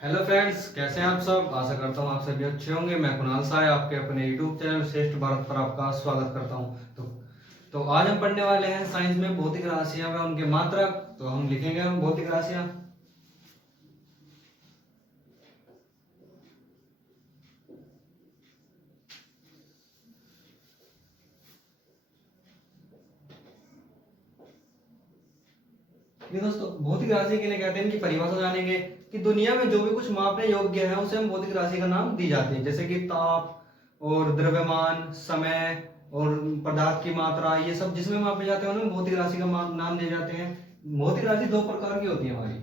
Hello friends, कैसे हैं आप सब। आशा करता हूँ आप सभी अच्छे होंगे। मैं कुणाल साय आपके अपने यूट्यूब चैनल श्रेष्ठ भारत पर आपका स्वागत करता हूँ। तो आज हम पढ़ने वाले हैं साइंस में भौतिक राशियां व उनके मात्रक। तो हम लिखेंगे हम भौतिक राशियां। ये दोस्तों भौतिक राशि के लिए कहते हैं, इनकी परिभाषा जानेंगे कि दुनिया में जो भी कुछ मापने योग्य है उसे हम भौतिक राशि का नाम दी जाती है। जैसे कि ताप और द्रव्यमान, समय और पदार्थ की मात्रा, ये सब जिसमें मापे जाते हैं उन्हें भौतिक राशि का नाम दिए जाते हैं। भौतिक राशि दो प्रकार की होती है हमारी।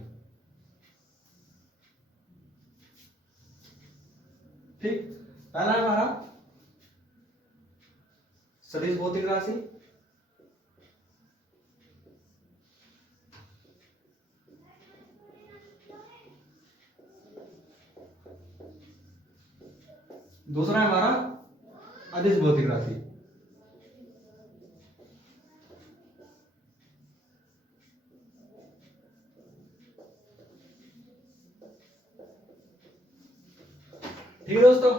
ठीक, पहला है हमारा सदिश भौतिक राशि। दूसरा है हमारा अदिश भौतिक राशि। ठीक है दोस्तों,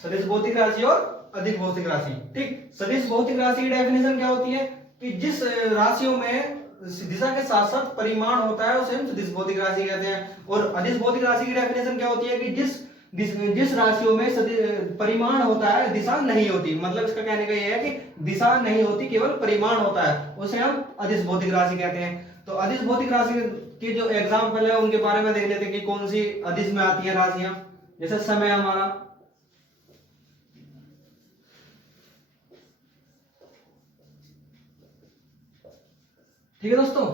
सदिश भौतिक राशि और अधिक भौतिक राशि। ठीक, सदिश भौतिक राशि की डेफिनेशन क्या होती है कि जिस राशियों में दिशा के साथ साथ परिमाण होता है उसे हम सदिश भौतिक राशि कहते हैं। और अधिक भौतिक राशि की डेफिनेशन क्या होती है कि जिस राशियों में परिमाण होता है, दिशा नहीं होती। मतलब इसका कहने का यह है कि दिशा नहीं होती, केवल परिमाण होता है, उसे हम अधिक भौतिक राशि कहते हैं। तो अधिक भौतिक राशि के जो एग्जाम्पल है उनके बारे में देख लेते हैं कि कौन सी अधिक में आती है राशियां। जैसे समय हमारा, ठीक है दोस्तों।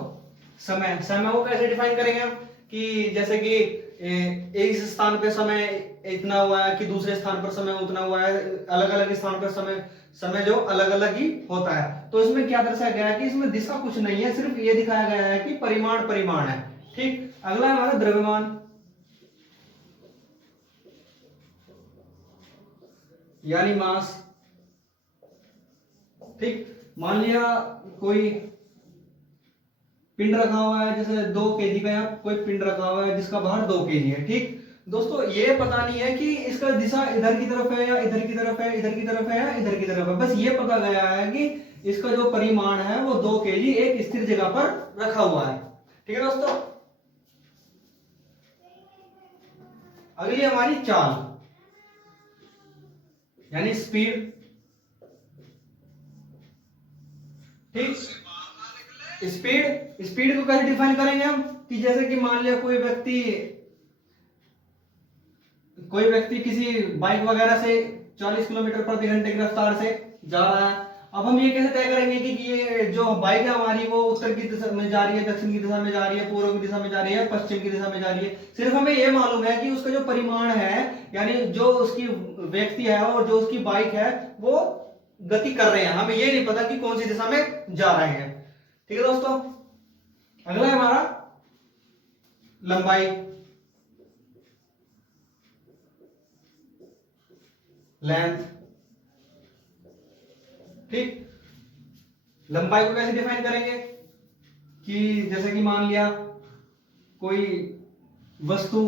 समय समय को कैसे डिफाइन करेंगे हम कि जैसे कि एक स्थान पे समय इतना हुआ है कि दूसरे स्थान पर समय उतना हुआ है। अलग अलग स्थान पर समय समय जो अलग अलग ही होता है। तो इसमें क्या दर्शाया गया है कि इसमें दिशा कुछ नहीं है, सिर्फ ये दिखाया गया है कि परिमाण परिमाण है। ठीक, अगला है हमारा द्रव्यमान यानी मास। ठीक, मान लिया कोई पिंड रखा हुआ है, जैसे 2 केजी का कोई पिंड रखा हुआ है जिसका भार 2 केजी है। ठीक दोस्तों, ये पता नहीं है कि इसका दिशा इधर की तरफ है या इधर की तरफ है, इधर की तरफ है या इधर की तरफ है। बस ये पता गया है कि इसका जो परिमाण है वो 2 केजी एक स्थिर जगह पर रखा हुआ है। ठीक है दोस्तों, अगली हमारी चाल यानी स्पीड। ठीक, स्पीड स्पीड को कैसे डिफाइन करेंगे हम कि जैसे कि मान लिया कोई व्यक्ति किसी बाइक वगैरह से 40 किलोमीटर प्रति घंटे की रफ्तार से जा रहा है। अब हम ये कैसे तय करेंगे कि ये जो बाइक है हमारी वो उत्तर की दिशा में जा रही है, दक्षिण की दिशा में जा रही है, पूर्व की दिशा में जा रही है, पश्चिम की दिशा में जा रही है। सिर्फ हमें ये मालूम है कि उसका जो परिमाण है, यानी जो उसकी व्यक्ति है और जो उसकी बाइक है वो गति कर रहे हैं। हमें ये नहीं पता कि कौन सी दिशा में जा रहे हैं। ठीक है दोस्तों, अगला है हमारा लंबाई, लेंथ। ठीक, लंबाई को कैसे डिफाइन करेंगे कि जैसे कि मान लिया कोई वस्तु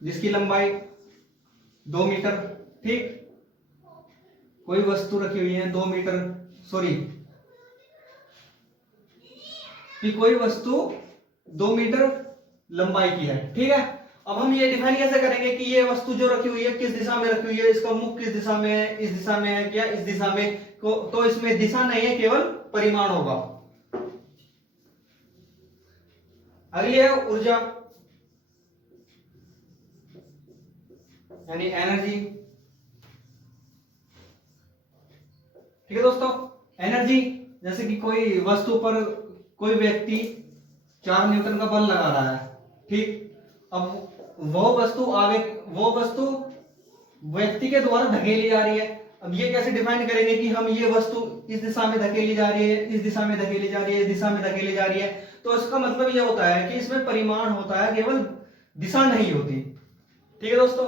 जिसकी लंबाई 2 मीटर। ठीक, कोई वस्तु रखी हुई है 2 मीटर, सॉरी कि कोई वस्तु 2 मीटर लंबाई की है। ठीक है, अब हम ये डिफाइन कैसे करेंगे कि ये वस्तु जो रखी हुई है किस दिशा में रखी हुई है, इसका मुख किस दिशा में है, इस दिशा में है क्या इस दिशा में तो इसमें दिशा नहीं है, केवल परिमाण होगा। अगली है ऊर्जा यानी एनर्जी। ठीक है दोस्तों, एनर्जी जैसे कि कोई वस्तु पर कोई व्यक्ति 4 न्यूटन का बल लगा रहा है। ठीक, अब वो वस्तु व्यक्ति के द्वारा धकेली जा रही है। अब ये कैसे डिफाइन करेंगे कि हम ये वस्तु इस दिशा में धकेली जा रही है, इस दिशा में धकेली जा रही है, इस दिशा में धकेली जा रही है। तो इसका मतलब ये होता है कि इसमें परिमाण होता है, केवल दिशा नहीं होती। ठीक है दोस्तों,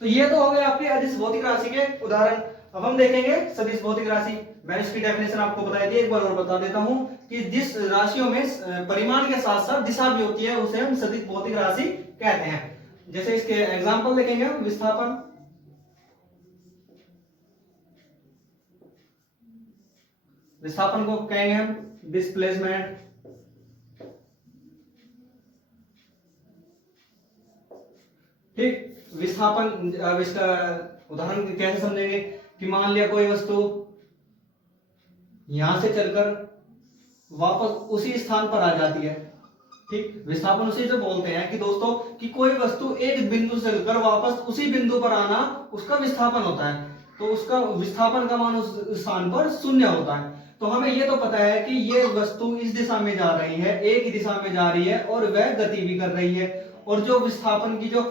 तो ये तो हो गए आपके अदिश भौतिक राशि के उदाहरण। अब हम देखेंगे सदिश भौतिक राशि। मैंने इसकी डेफिनेशन आपको बताई थी, एक बार और बता देता हूं कि जिस राशियों में परिमाण के साथ साथ दिशा भी होती है उसे हम सदिश भौतिक राशि कहते हैं। जैसे इसके एग्जांपल देखेंगे हम, विस्थापन, विस्थापन को कहेंगे हम डिस्प्लेसमेंट, ठीक। विस्थापन, अब इसका उदाहरण कैसे समझेंगे कि मान लिया कोई वस्तु यहां से चलकर वापस उसी स्थान पर आ जाती है, ठीक। विस्थापन उसी से बोलते हैं कि दोस्तों कि कोई वस्तु एक बिंदु से चलकर वापस उसी बिंदु पर आना उसका विस्थापन होता है। तो उसका विस्थापन का मान उस स्थान पर शून्य होता है। तो हमें यह तो पता है कि ये वस्तु इस दिशा में जा रही है, एक ही दिशा में जा रही है और वह गति भी कर रही है, और जो विस्थापन की जो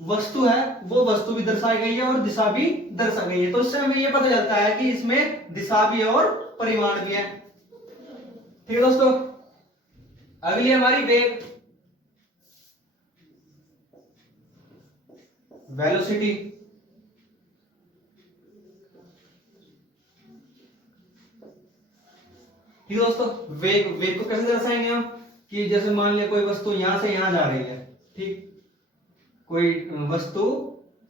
वस्तु है वो वस्तु भी दर्शाई गई है और दिशा भी दर्शाई गई है। तो इससे हमें यह पता चलता है कि इसमें दिशा भी है और परिमाण भी है, ठीक है दोस्तों। अगली हमारी वेग, वेलोसिटी, ठीक है दोस्तों। वेग, वेग को कैसे दर्शाएंगे हम कि जैसे मान लिया कोई वस्तु यहां से यहां जा रही है, ठीक। कोई वस्तु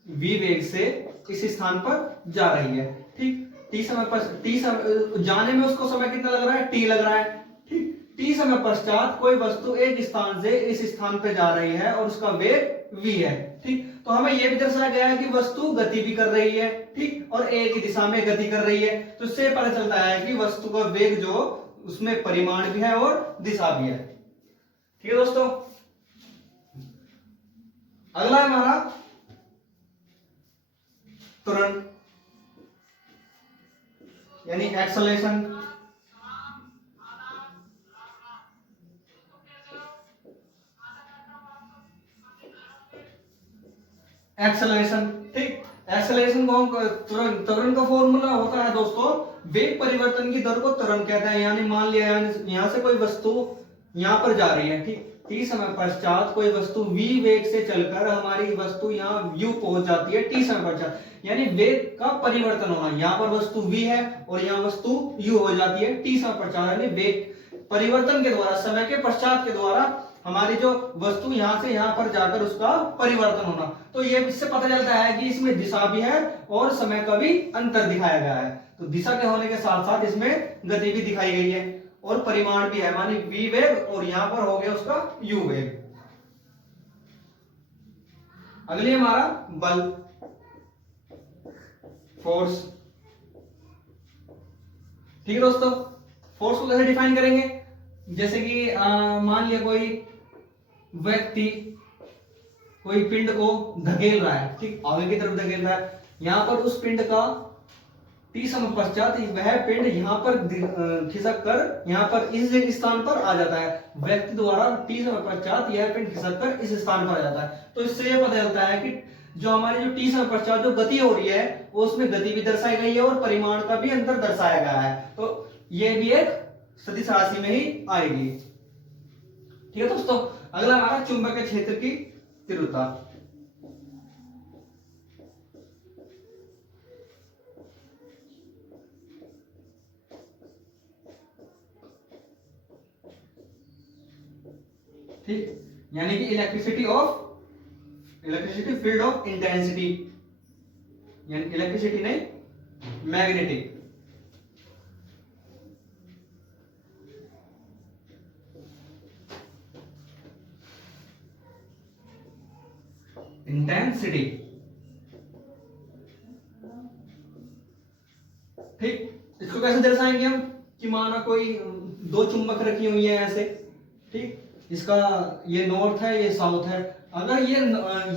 v वेग से इस स्थान पर जा रही है, ठीक। t समय पर जाने में उसको समय कितना लग रहा है, t लग रहा है, ठीक। t समय पश्चात कोई वस्तु एक स्थान से इस स्थान पर जा रही है और उसका वेग v है, ठीक। तो हमें यह भी दर्शाया गया है कि वस्तु गति भी कर रही है, ठीक, और एक ही दिशा में गति कर रही है। तो इससे पता चलता है कि वस्तु का वेग जो उसमें परिमाण भी है और दिशा भी है, ठीक है दोस्तों। अगला है हमारा त्वरण, यानी एक्सेलरेशन। एक्सेलरेशन, ठीक। एक्सेलरेशन को हम त्वरण का फॉर्मूला होता है दोस्तों, वेग परिवर्तन की दर को त्वरण कहते हैं। यानी मान लिया यहां से कोई वस्तु यहां पर जा रही है, ठीक। t समय पश्चात कोई वस्तु v वेग से चलकर हमारी वस्तु यहां u पहुंच जाती है t समय पश्चात, यानी वेग का परिवर्तन होना। यहां पर वस्तु v है और यहां वस्तु u हो जाती है t समय पश्चात, यानी वेग परिवर्तन के द्वारा, समय के पश्चात के द्वारा हमारी जो वस्तु यहां से यहां पर जाकर उसका परिवर्तन होना। तो ये इससे पता चलता है कि इसमें दिशा भी है और समय का भी अंतर दिखाया गया है। तो दिशा के होने के साथ साथ इसमें गति भी दिखाई गई है और परिमाण भी है, मानी v वेग और यहां पर हो गया उसका u वेग। अगली हमारा बल, फोर्स, ठीक है दोस्तों। फोर्स को कैसे डिफाइन करेंगे, जैसे कि मान लिया कोई व्यक्ति कोई पिंड को धकेल रहा है, ठीक, आगे की तरफ धकेल रहा है। यहां पर उस पिंड का t समय पश्चात वह पिंड यहां पर खिसक कर यहां पर इस स्थान पर आ जाता है। व्यक्ति द्वारा t समय पश्चात यह पिंड खिसक कर इस स्थान पर आ जाता है। तो इससे यह पता चलता है कि जो हमारी जो t समय पश्चात जो गति हो रही है वो उसमें गति भी दर्शाई गई है और परिमाण का भी अंतर दर्शाया गया है। तो यह भी एक सदिश राशि में ही आएगी, ठीक है दोस्तों। अगला हमारा चुंबकीय क्षेत्र की तीव्रता, ठीक, यानी कि इलेक्ट्रिसिटी फील्ड ऑफ इंटेंसिटी, यानी इलेक्ट्रिसिटी नहीं, मैग्नेटिक, इंटेंसिटी, ठीक। इसको कैसे दर्शाएंगे हम कि माना कोई दो चुंबक रखी हुई है ऐसे, ठीक, इसका ये नॉर्थ है ये साउथ है। अगर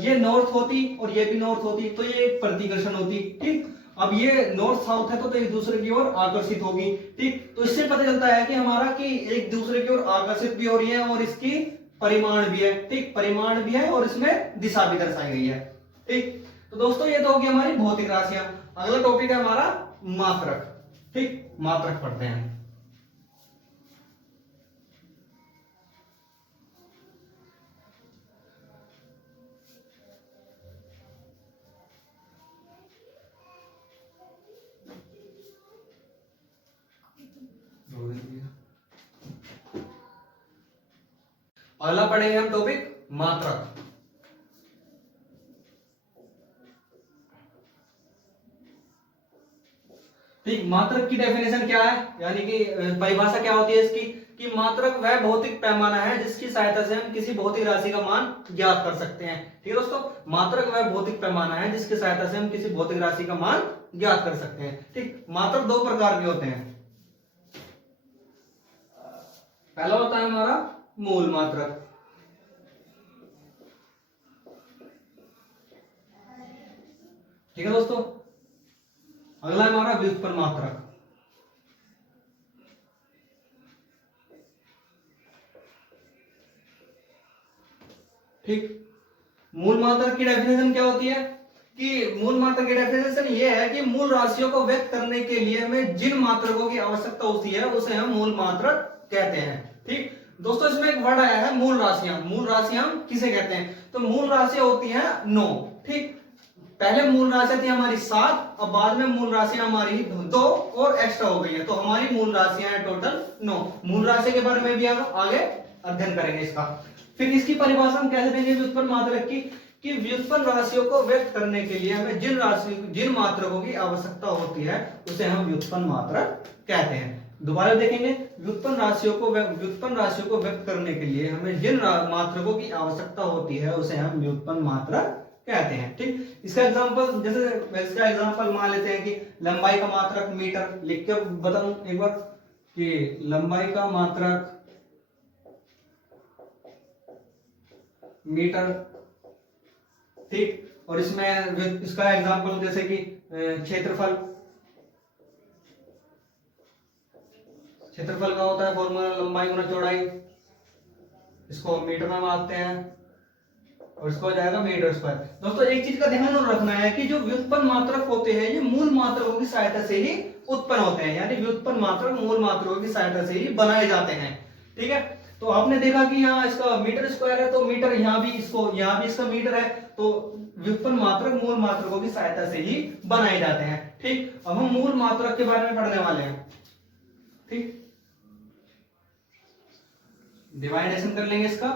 ये नॉर्थ होती और ये भी नॉर्थ होती तो ये एक प्रतिकर्षण होती, ठीक। अब ये नॉर्थ साउथ है तो एक दूसरे की ओर आकर्षित होगी, ठीक। तो इससे पता चलता है कि हमारा कि एक दूसरे की ओर आकर्षित भी हो रही है और इसकी परिमाण भी है, ठीक, परिमाण भी है और इसमें दिशा भी दर्शाई गई है, ठीक। तो दोस्तों ये तो होगी हमारी भौतिक राशियां। अगला टॉपिक है हमारा मात्रक, ठीक, मात्रक पढ़ते हैं। अगला पढ़ेंगे हम टॉपिक मात्रक। ठीक, मात्रक की डेफिनेशन क्या है, यानी कि परिभाषा क्या होती है इसकी, कि मात्रक वह भौतिक पैमाना है जिसकी सहायता से हम किसी भौतिक राशि का मान ज्ञात कर सकते हैं। ठीक है दोस्तों, मात्रक वह भौतिक पैमाना है जिसकी सहायता से हम किसी भौतिक राशि का मान ज्ञात कर सकते हैं। ठीक, मात्रक दो प्रकार के होते हैं। पहला होता है हमारा मूल मात्रक, ठीक है दोस्तों। अगला है हमारा व्युत्पन्न मात्रक। ठीक, मूल मात्रक की डेफिनेशन क्या होती है, कि मूल मात्रक की डेफिनेशन ये है कि मूल राशियों को व्यक्त करने के लिए हमें जिन मात्रकों की आवश्यकता होती है उसे हम मूल मात्रक कहते हैं। ठीक दोस्तों, इसमें एक वर्ड आया है मूल राशियां। मूल राशियां किसे कहते हैं, तो मूल राशियां होती हैं 9। ठीक, पहले मूल राशियां थी हमारी 7, अब बाद में मूल राशियां हमारी 2 और एक्स्ट्रा हो गई है, तो हमारी मूल राशियां हैं टोटल 9। मूल राशि के बारे में भी हम आगे अध्ययन करेंगे इसका। फिर इसकी परिभाषा हम कैसे देंगे व्युत्पन्न मात्रक की, कि व्युत्पन्न राशियों को व्यक्त करने के लिए हमें जिन मात्रकों की आवश्यकता होती है उसे हम व्युत्पन्न मात्रक कहते हैं। दोबारा देखेंगे, व्युत्पन्न राशियों को व्यक्त करने के लिए हमें जिन मात्रकों की आवश्यकता होती है उसे हम व्युत्पन्न मात्रक कहते हैं। ठीक, इसका एग्जांपल, जैसे इसका एग्जांपल मान लेते हैं कि लंबाई का मात्रक मीटर। लिख के बताऊं एक बार कि लंबाई का मात्रक मीटर। ठीक, और इसमें इसका एग्जांपल जैसे कि क्षेत्रफल का होता है फॉर्मूला लंबाई गुना चौड़ाई, इसको मीटर में मापते हैं और इसको हो जाएगा मीटर स्क्वायर। दोस्तों एक चीज का ध्यान रखना है कि जो व्युत्पन्न मात्रक होते हैं ये मूल मात्रकों की सहायता से ही उत्पन्न होते हैं, यानी व्युत्पन्न मात्रक मूल मात्रकों की सहायता से ही बनाए जाते हैं। ठीक है, तो आपने देखा कि यहाँ इसका मीटर स्क्वायर है, तो मीटर यहाँ भी इसका मीटर है, तो व्युत्पन्न मात्रक मूल मात्रकों की सहायता से ही बनाए जाते हैं। ठीक, अब हम मूल मात्रक के बारे में पढ़ने वाले हैं। ठीक, डिवाइडेशन कर लेंगे इसका,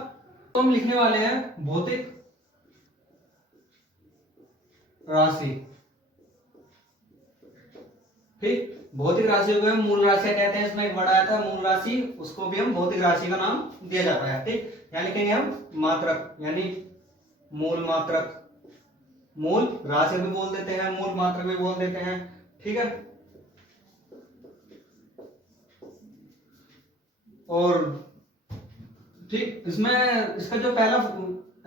तो हम लिखने वाले हैं भौतिक राशि। ठीक, भौतिक राशियों को हम मूल राशियां कहते हैं। इसमें एक वर्ड आया था मूल राशि, उसको भी हम भौतिक राशि का नाम दिया जाता है। ठीक, यहाँ लिखेंगे हम मात्रक, यानी मूल मात्रक। मूल राशि भी बोल देते हैं, मूल मात्रक भी बोल देते हैं। ठीक है, और ठीक, इसमें इसका जो पहला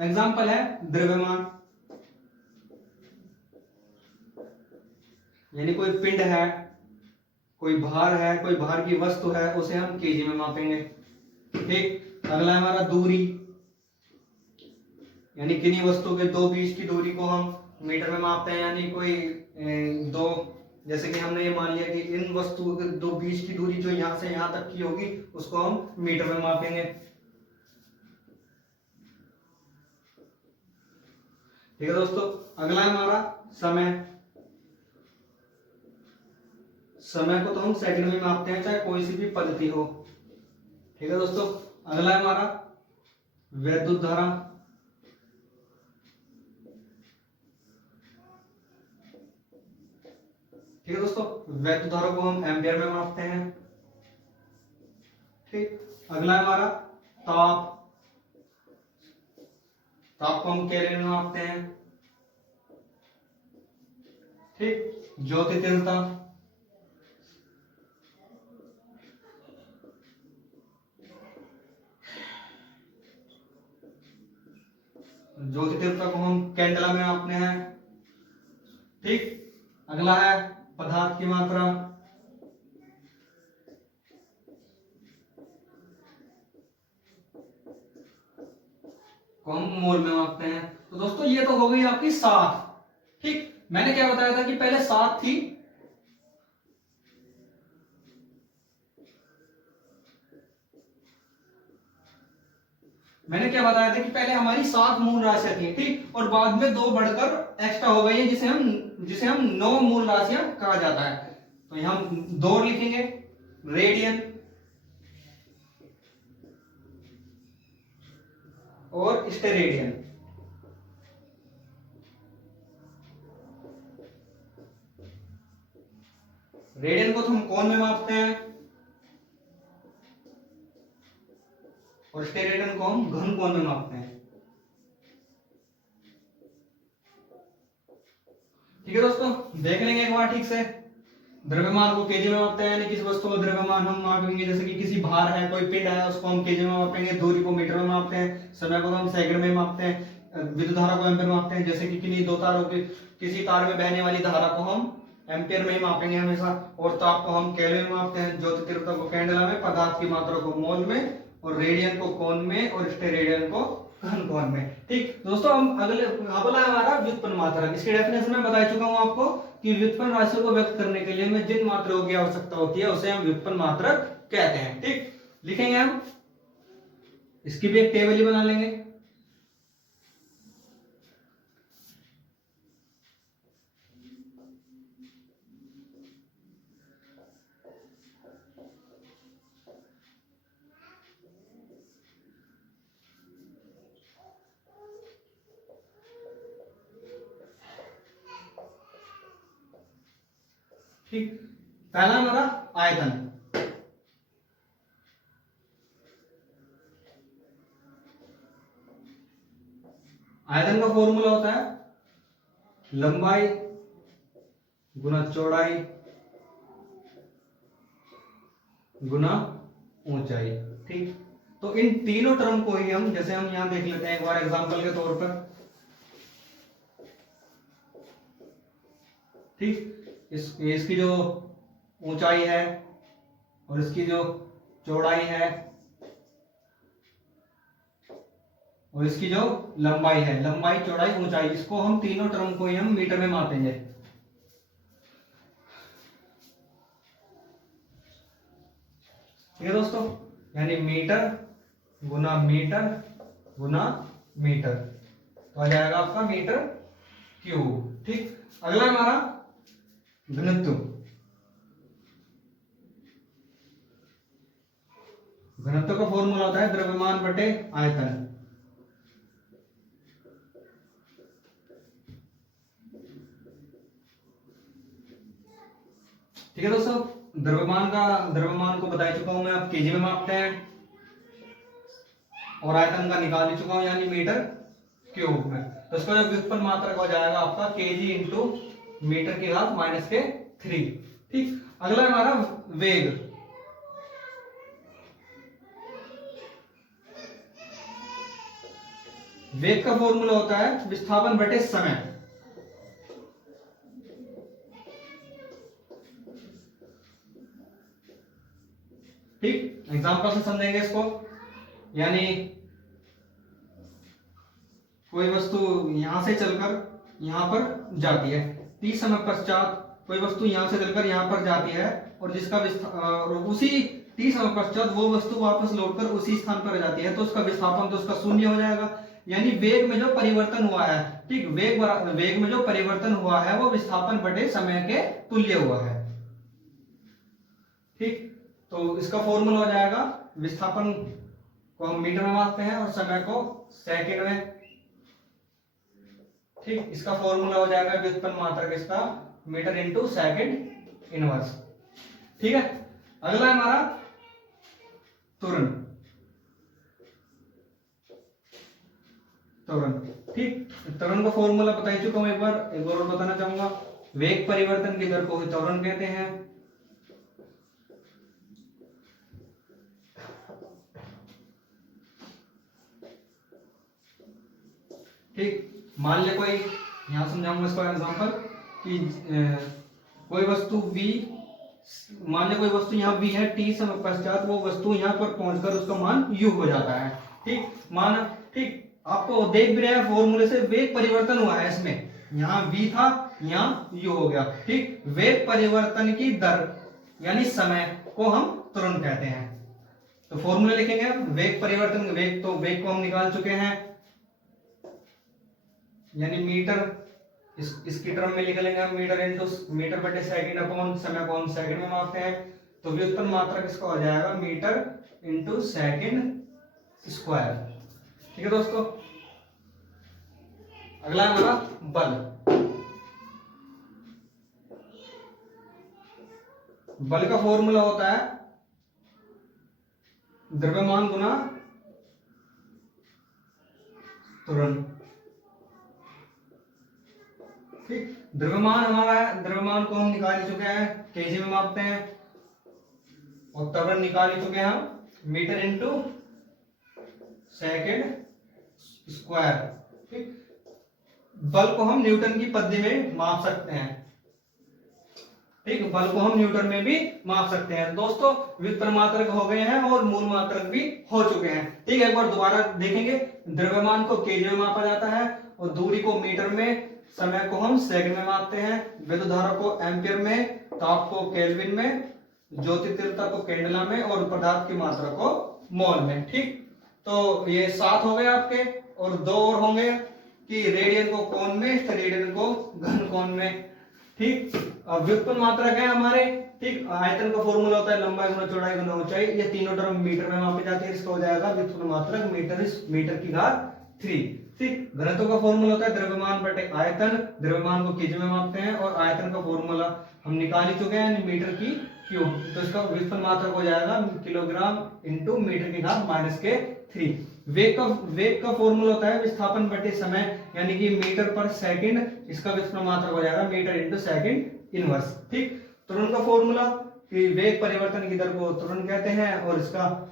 एग्जांपल है द्रव्यमान, यानी कोई पिंड है, कोई भार है, कोई भार की वस्तु है, उसे हम केजी में मापेंगे। ठीक, अगला हमारा दूरी, यानी किन्हीं वस्तु के दो बीच की दूरी को हम मीटर में मापते हैं, यानी कोई दो, जैसे कि हमने ये मान लिया कि इन वस्तुओं के दो बीच की दूरी जो यहां से यहां तक की होगी उसको हम मीटर में मापेंगे। ठीक है दोस्तों, अगला हमारा समय को तो हम सेकंड में मापते हैं, चाहे कोई सी भी पद्धति हो। ठीक है दोस्तों, अगला हमारा वैद्युत धारा। ठीक है दोस्तों, वैद्युत धारा को हम एम्पियर में मापते हैं। ठीक, अगला हमारा ताप को हम केल्विन में मापते हैं। ठीक, ज्योति तीव्रता, को हम कैंडला में मापते हैं। ठीक, अगला है पदार्थ की मात्रा, को हम मोल में मापते हैं। तो दोस्तों ये तो हो गई आपकी 7। ठीक, मैंने क्या बताया था कि पहले 7 थी, मैंने क्या बताया था कि पहले हमारी 7 मूल राशियां थी। ठीक, और बाद में 2 बढ़कर एक्स्ट्रा हो गई है, जिसे हम 9 मूल राशियां कहा जाता है। तो यहां हम 2 लिखेंगे, रेडियन, और स्टेरेडियन। रेडियन को तो हम कोण में मापते हैं और स्टेरेडियन को हम घन कोण में मापते हैं। ठीक है दोस्तों, देख लेंगे एक बार ठीक से। द्रव्यमान को केजी में मापते हैं, यानी किसी वस्तु का द्रव्यमान हम मापेंगे, जैसे कि किसी भार है, कोई पिंड है, उसको हम केजी में मापेंगे। दूरी को मीटर में मापते हैं, समय को हम सेकंड में मापते हैं, विद्युत धारा को एम्पीयर में मापते हैं, जैसे कि किन्हीं दो तारों की किसी तार में बहने वाली धारा को हम एम्पीयर में ही मापेंगे हमेशा। और ताप को हम केल्विन में मापते हैं, ज्योति तीव्रता को कैंडेला में, पदार्थ की मात्रा को मोल में, और रेडियन को कोण में, और स्टेरेडियन को घन कोण में। ठीक दोस्तों, हम अगले अगला हमारा व्युत्पन्न मात्रक। इसकी डेफिनेशन में बता चुका हूं आपको कि व्युत्पन्न राशियों को व्यक्त करने के लिए हमें जिन मात्राओं की आवश्यकता होती है उसे हम व्युत्पन्न मात्रक कहते हैं। ठीक, लिखेंगे हम, इसकी भी एक टेबल ही बना लेंगे। ठीक, पहला हमारा आयतन। आयतन का फॉर्मूला होता है लंबाई गुना चौड़ाई गुना ऊंचाई। ठीक, तो इन तीनों टर्म को ही हम, जैसे हम यहां देख लेते हैं एक बार एग्जांपल के तौर पर। ठीक, इसकी जो ऊंचाई है और इसकी जो चौड़ाई है और इसकी जो लंबाई है, लंबाई चौड़ाई ऊंचाई, इसको हम तीनों टर्म को ही हम मीटर में मापेंगे। ठीक है दोस्तों, यानी मीटर गुना मीटर गुना मीटर, तो आ जाएगा आपका मीटर क्यूब। ठीक, अगला हमारा घनत्व। घनत्व का फॉर्मूला होता है द्रव्यमान बटे आयतन। ठीक है दोस्तों, द्रव्यमान को बता चुका हूं मैं, अब केजी में मापते हैं, और आयतन का निकाल ही चुका हूं, यानी मीटर क्यूब में। तो इसका जो व्युत्पन्न मात्रक हो जाएगा आपका केजी इंटू मीटर की घात -3। ठीक, अगला हमारा वेग। वेग का फॉर्मूला होता है विस्थापन बटे समय। ठीक, एग्जांपल से समझेंगे इसको, यानी कोई वस्तु यहां से चलकर यहां पर जाती है, 30 समय पश्चात कोई वस्तु यहां से चलकर यहां पर जाती है, और जिसका उसी 30 समय पश्चात वो वस्तु वापस लौटकर उसी स्थान पर जाती है, तो उसका विस्थापन तो उसका शून्य हो जाएगा। यानी वेग में जो परिवर्तन हुआ है, ठीक, वेग में जो परिवर्तन हुआ है वो विस्थापन बटे समय के तुल्य हुआ है। ठीक, तो इसका फॉर्मूला हो जाएगा, विस्थापन को हम मीटर में मापते हैं और समय को सेकंड में। ठीक, इसका फॉर्मूला हो जाएगा व्युत्पन्न मात्रक इसका मीटर इंटू सेकंड इनवर्स। ठीक है, अगला हमारा त्वरण। त्वरण, ठीक, त्वरण का फॉर्मूला बता चुका हूं, एक बार और बताना चाहूंगा। वेग परिवर्तन की दर को ही त्वरण कहते हैं। ठीक, मान ले कोई, यहां समझाऊंगा इसका एग्जांपल कि कोई वस्तु v, मान ले कोई वस्तु यहाँ v है, t समय पश्चात वो वस्तु यहाँ पर पहुंचकर उसका मान u हो जाता है। ठीक, मान, ठीक, आपको देख भी रहे हैं फॉर्मूले से वेग परिवर्तन हुआ है, इसमें यहाँ v था, यहाँ u हो गया। ठीक, वेग परिवर्तन की दर यानी समय को हम त्वरण कहते हैं। तो फॉर्मूला लिखेंगे, वेग परिवर्तन, वेग तो वेग को हम निकाल चुके हैं, यानी मीटर, इसकी टर्म में लिख लेंगे हम, मीटर इंटू मीटर बटे सेकंड अपॉन समय को हम सेकंड में मापते हैं, तो व्युत्पन्न मात्रक इसका हो जाएगा मीटर इंटू सेकंड स्क्वायर। ठीक है दोस्तों। अगला है हमारा बल। बल का फॉर्मूला होता है द्रव्यमान गुना त्वरण। ठीक, द्रव्यमान हमारा है, द्रव्यमान को हम निकाल चुके हैं, केजी में मापते हैं, और त्वरण निकाल चुके हैं हम मीटर इंटू सेकेंड स्क्वायर। ठीक, बल को हम न्यूटन की पद्धति में माप सकते हैं। ठीक, बल को हम न्यूटन में भी माप सकते हैं दोस्तों। व्युत्पन्न मात्रक हो गए हैं और मूल मात्रक भी हो चुके हैं। ठीक है, एक बार दोबारा देखेंगे। द्रव्यमान को केजी में मापा जाता है, और दूरी को मीटर में, समय को हम सेकंड में मापते हैं, विद्युत धारा को एम्पियर में, ताप को केल्विन में, ज्योति तीव्रता को कैंडेला में, और पदार्थ की मात्रा को मोल में। ठीक, तो ये 7 हो गए आपके, और 2 और होंगे कि रेडियन को कोण में, रेडियन को घन कोण में। ठीक, अब व्युत्पन्न मात्रक है हमारे। ठीक, आयतन का फॉर्मूला होता है लंबाई गुना चौड़ाई गुना ऊंचाई। ये तीनों टर्म मीटर में मापी जाती है। इसका हो जाएगा व्युत्पन्न मात्रक मीटर की घात 3। ठीक, घनत्व का फॉर्मूला होता है द्रव्यमान बटे आयतन। द्रव्यमान को केजी में मापते हैं, और आयतन का फॉर्मूला हम निकाल ही चुके हैं, मीटर की क्यूब। तो इसका व्युत्पन्न मात्रक हो जाएगा किलोग्राम इंटू मीटर की घात -3। वेग का फॉर्मूला होता है विस्थापन बटे समय, यानी कि मीटर पर सेकंड। इसका व्युत्पन्न मात्रक हो जाएगा मीटर इंटू सेकंड इनवर्स। ठीक, त्वरण का फॉर्मूला कि वेग परिवर्तन की दर को त्वरण कहते हैं, और इसका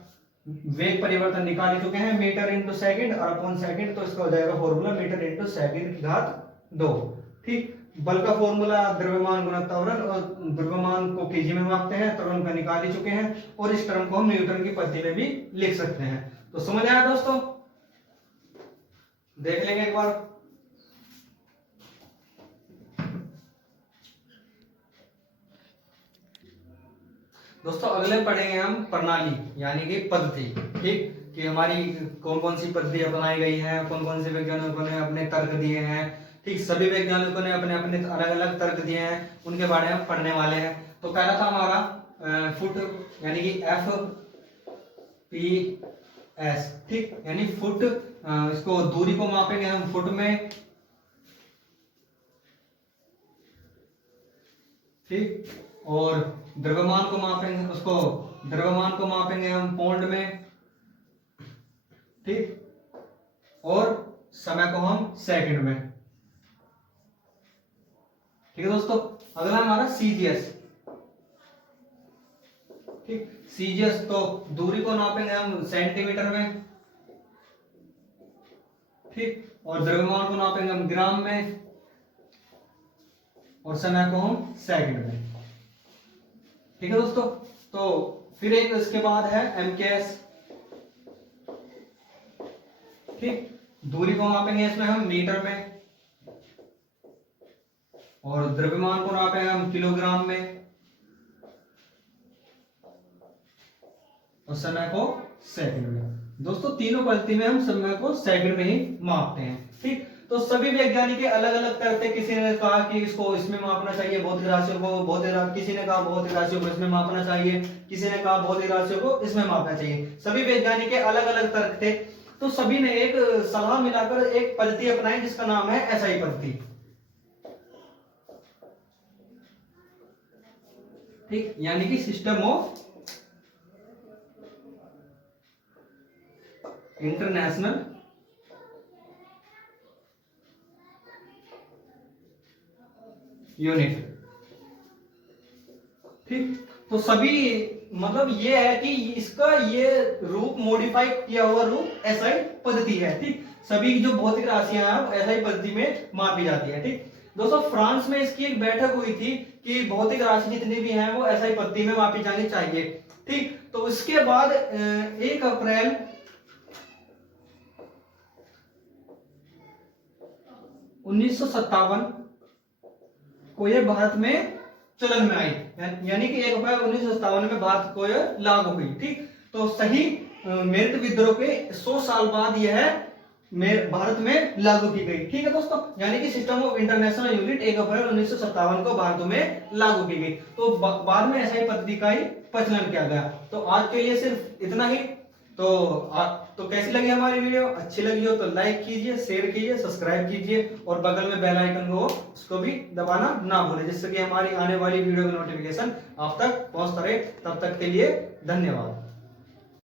वेग परिवर्तन निकाल चुके हैं, मीटर इंटू सेकंड और अपॉन सेकंड। तो इसका हो जाएगा फॉर्मूला मीटर इंटू सेकंड की घात 2। ठीक, बल का फॉर्मूला द्रव्यमान गुना त्वरण, और द्रव्यमान को केजी में मापते हैं, त्वरण का निकाल ही चुके हैं, और इस टर्म को हम न्यूटन की पद्धति में भी लिख सकते हैं। तो समझ आया दोस्तों? देख लेंगे एक बार। दोस्तों अगले पढ़ेंगे हम प्रणाली, यानी कि पद्धति। ठीक, कि हमारी कौन कौन सी पद्धति अपनाई गई है, कौन कौन से वैज्ञानिकों ने अपने तर्क दिए हैं। ठीक, सभी वैज्ञानिकों ने अपने अपने अलग अलग तर्क दिए हैं, उनके बारे में पढ़ने वाले हैं। तो पहला था हमारा फुट, यानी कि FPS। ठीक, यानी फुट, इसको दूरी को मापेंगे हम फुट में। ठीक, और द्रव्यमान को मापेंगे, उसको द्रव्यमान को मापेंगे हम पौंड में। ठीक, और समय को हम सेकंड में। ठीक है दोस्तों। अगला हमारा CGS। ठीक, CGS तो दूरी को नापेंगे हम सेंटीमीटर में। ठीक, और द्रव्यमान को नापेंगे हम ग्राम में, और समय को हम सेकंड में। ठीक है दोस्तों। तो फिर एक इसके बाद है MKS। ठीक, दूरी को नापेंगे इसमें हम मीटर में, और द्रव्यमान को नापेंगे हम किलोग्राम में, और समय को सेकंड में। दोस्तों तीनों पद्धति में हम समय को सेकंड में ही मापते हैं। ठीक, तो सभी वैज्ञानिक के अलग अलग तरह थे। किसी ने कहा कि इसको इसमें मापना चाहिए, भौतिक राशियों को किसी ने कहा भौतिक राशियों को इसमें मापना चाहिए, किसी ने कहा भौतिक राशियों को इसमें मापना चाहिए। सभी वैज्ञानिक के अलग अलग तर्क थे, तो सभी ने एक सलाह मिलाकर एक पद्धति अपनाई, जिसका नाम है SI पद्धति। ठीक, यानी कि सिस्टम ऑफ इंटरनेशनल यूनिट। ठीक, तो सभी मतलब ये है कि इसका ये रूप मॉडिफाई किया हुआ रूप SI पद्धति है। ठीक, सभी जो भौतिक राशियां हैं SI पद्धति में मापी जाती है। ठीक दोस्तों, फ्रांस में इसकी एक बैठक हुई थी कि भौतिक राशि जितनी भी हैं वो SI पद्धति में मापी जानी चाहिए। ठीक, तो इसके बाद 1 अप्रैल 1957 को ये भारत में चलन में आई, यानी कि 1 अप्रैल 1957 में भारत को यह लागू हुई। ठीक, तो सही मेरिट विद्रोह के 100 साल बाद यह भारत में लागू की गई। ठीक है दोस्तों, यानी कि सिस्टम ऑफ इंटरनेशनल यूनिट 1 अप्रैल 1957 को भारत में लागू की गई। तो बाद में SI पद्धति का ही प्रचलन किया गया। तो आज के लिए सिर्फ इतना ही। तो तो कैसी लगी हमारी वीडियो? अच्छी लगी हो तो लाइक कीजिए, शेयर कीजिए, सब्सक्राइब कीजिए और बगल में बेल आइकन को उसको भी दबाना ना भूलें, जिससे कि हमारी आने वाली वीडियो का नोटिफिकेशन आप तक पहुंचता रहे। तब तक के लिए धन्यवाद।